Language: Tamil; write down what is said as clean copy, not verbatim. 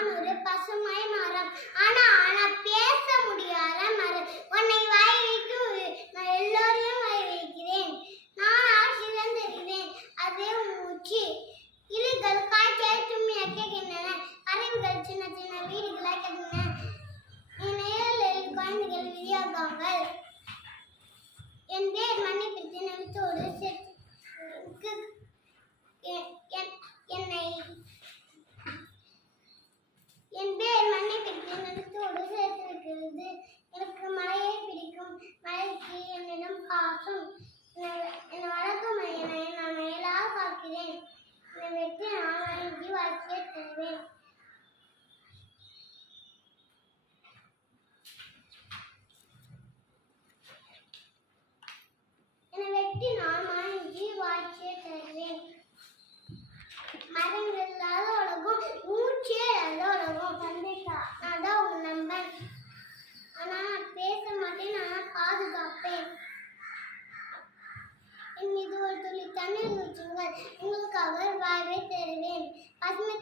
நான் ஒரு பசுமை மரம். ஆனா பேச முடியாத மரம். உன்னை வாய் வைத்து நான் எல்லோரையும் வாய் வைக்கிறேன். நான் சிறந்திருக்கிறேன். அதே மூச்சு. கிளிகள் காய்ச்சல் தும்மி அக்கைகின்றன. பறவைகள் சின்ன சின்ன வீடுகளை கட்டின. நிழலில் குழந்தைகள் விளையாடுவார்கள். என் பேர் மன்னிப்பிற்கு நெஞ்சோடு என் பேர் மன்னிப்பிற்கு நெஞ்சோடு சேர்த்திருக்கிறது. எனக்கு மழையை பிடிக்கும். மழைக்கு என்னிடம் பாசம். என்னை வளர்க்கும் என்னை நான் மேலாக பார்க்கிறேன். என்னை வெற்றி நான் வாங்கி வாழ்க்கையை தருவேன். என்னை வெட்டி நான் வாங்கி வாழ்க்கையை தருவேன். மரங்கள் இல்லாத உலகம், மூச்சே இல்லாத உலகம். கண்டிப்பா நான் தான் உன் நண்பன். ஆனா பேச மாட்டேன். நான் பாதுகாப்பேன். என் மீது ஒரு துளி தண்ணீர் ஊற்றுங்கள். உங்களுக்காக வாழ்வை தருவேன். பசுமை